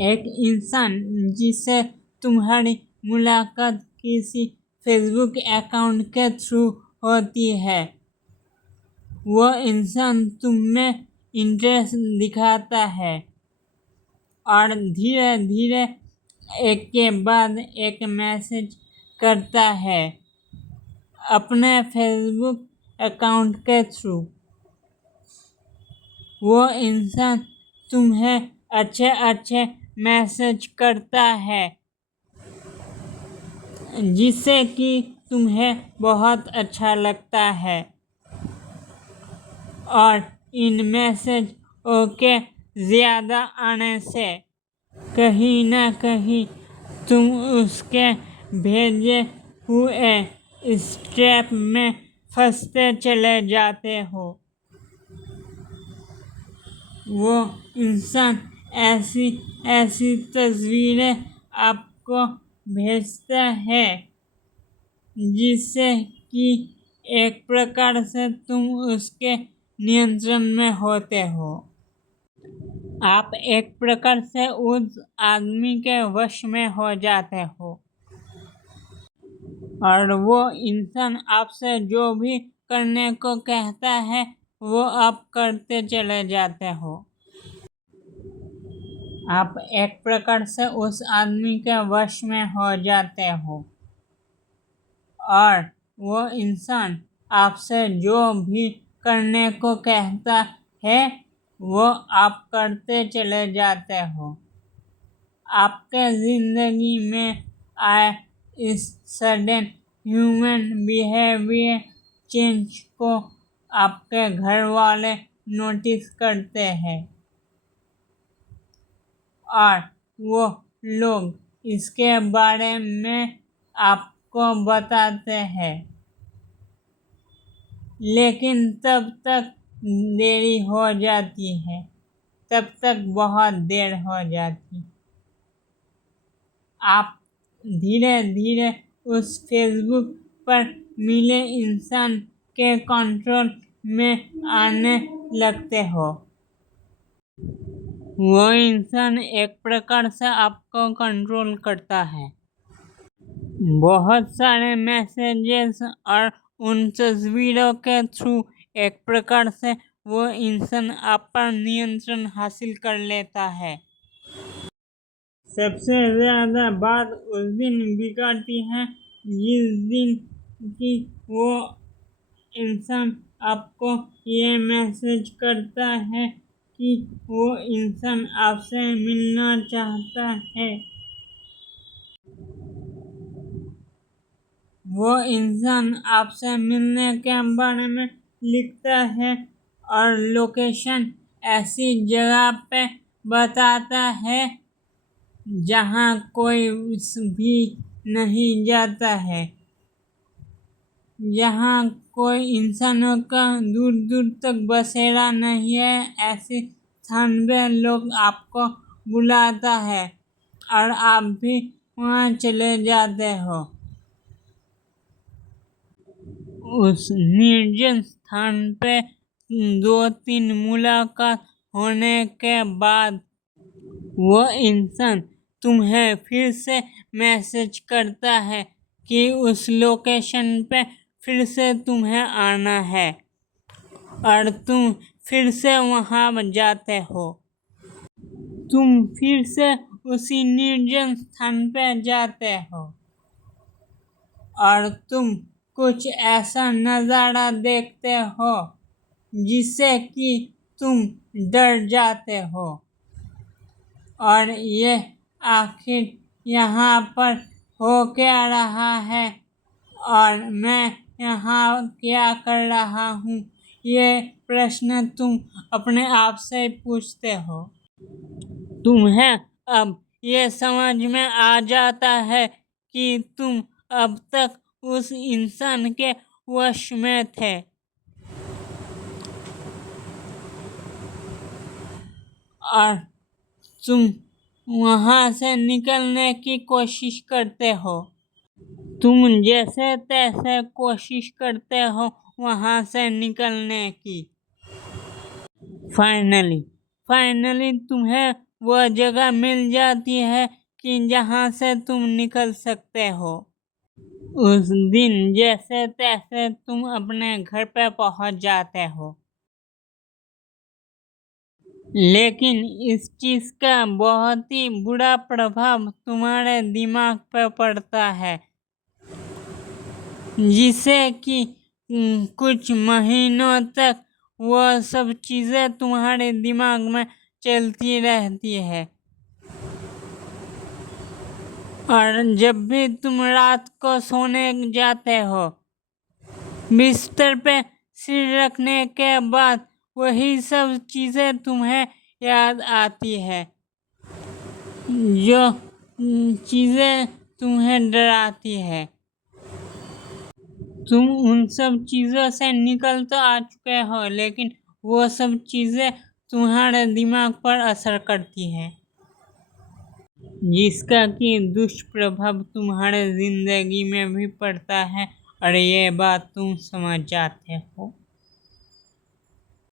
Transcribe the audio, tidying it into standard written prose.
एक इंसान जिससे तुम्हारी मुलाकात किसी फेसबुक अकाउंट के थ्रू होती है, वो इंसान तुम में इंटरेस्ट दिखाता है और धीरे धीरे एक के बाद एक मैसेज करता है अपने फेसबुक अकाउंट के थ्रू। वो इंसान तुम्हें अच्छे अच्छे मैसेज करता है जिससे कि तुम्हें बहुत अच्छा लगता है और इन मैसेज के ज़्यादा आने से कहीं ना कहीं तुम उसके भेजे हुए स्ट्रैप में फंसते चले जाते हो। वो इंसान ऐसी ऐसी तस्वीरें आपको भेजता है जिससे कि एक प्रकार से तुम उसके नियंत्रण में होते हो। आप एक प्रकार से उस आदमी के वश में हो जाते हो और वो इंसान आपसे जो भी करने को कहता है वो आप करते चले जाते हो। आप एक प्रकार से उस आदमी के वश में हो जाते हो और वो इंसान आपसे जो भी करने को कहता है वो आप करते चले जाते हो। आपके ज़िंदगी में आए इस सडन ह्यूमन बिहेवियर चेंज को आपके घर वाले नोटिस करते हैं और वो लोग इसके बारे में आपको बताते हैं, लेकिन तब तक देरी हो जाती है, तब तक बहुत देर हो जाती। आप धीरे धीरे उस फेसबुक पर मिले इंसान के कंट्रोल में आने लगते हो। वो इंसान एक प्रकार से आपको कंट्रोल करता है। बहुत सारे मैसेजेस और उन तस्वीरों के थ्रू एक प्रकार से वो इंसान आप पर नियंत्रण हासिल कर लेता है। सबसे ज़्यादा बात उस दिन बिगड़ती है जिस दिन कि वो इंसान आपको ये मैसेज करता है कि वो इंसान आपसे मिलना चाहता है। वो इंसान आपसे मिलने के बारे में लिखता है और लोकेशन ऐसी जगह पे बताता है जहाँ कोई भी नहीं जाता है, जहाँ कोई इंसानों का दूर दूर तक बसेरा नहीं है। ऐसे स्थान पे लोग आपको बुलाता है और आप भी वहाँ चले जाते हो। उस निर्जन स्थान पे 2-3 मुलाकात होने के बाद वो इंसान तुम्हें फिर से मैसेज करता है कि उस लोकेशन पे फिर से तुम्हें आना है और तुम फिर से वहाँ जाते हो। तुम फिर से उसी निर्जन स्थान पे जाते हो और तुम कुछ ऐसा नज़ारा देखते हो जिससे कि तुम डर जाते हो और ये आखिर यहाँ पर हो क्या रहा है और मैं यहाँ क्या कर रहा हूँ, ये प्रश्न तुम अपने आप से पूछते हो। तुम्हें अब ये समझ में आ जाता है कि तुम अब तक उस इंसान के वश में थे और तुम वहाँ से निकलने की कोशिश करते हो। तुम जैसे तैसे कोशिश करते हो वहाँ से निकलने की। फाइनली तुम्हें वह जगह मिल जाती है कि जहाँ से तुम निकल सकते हो। उस दिन जैसे तैसे तुम अपने घर पे पहुंच जाते हो, लेकिन इस चीज का बहुत ही बुरा प्रभाव तुम्हारे दिमाग पर पड़ता है, जिससे कि कुछ महीनों तक वह सब चीजें तुम्हारे दिमाग में चलती रहती है। और जब भी तुम रात को सोने जाते हो, बिस्तर पे सिर रखने के बाद वही सब चीजें तुम्हें याद आती है, जो चीजें तुम्हें डराती है। तुम उन सब चीजों से निकल तो आ चुके हो, लेकिन वो सब चीजें तुम्हारे दिमाग पर असर करती हैं, जिसका कि दुष्प्रभाव तुम्हारे जिंदगी में भी पड़ता है, और ये बात तुम समझ जाते हो।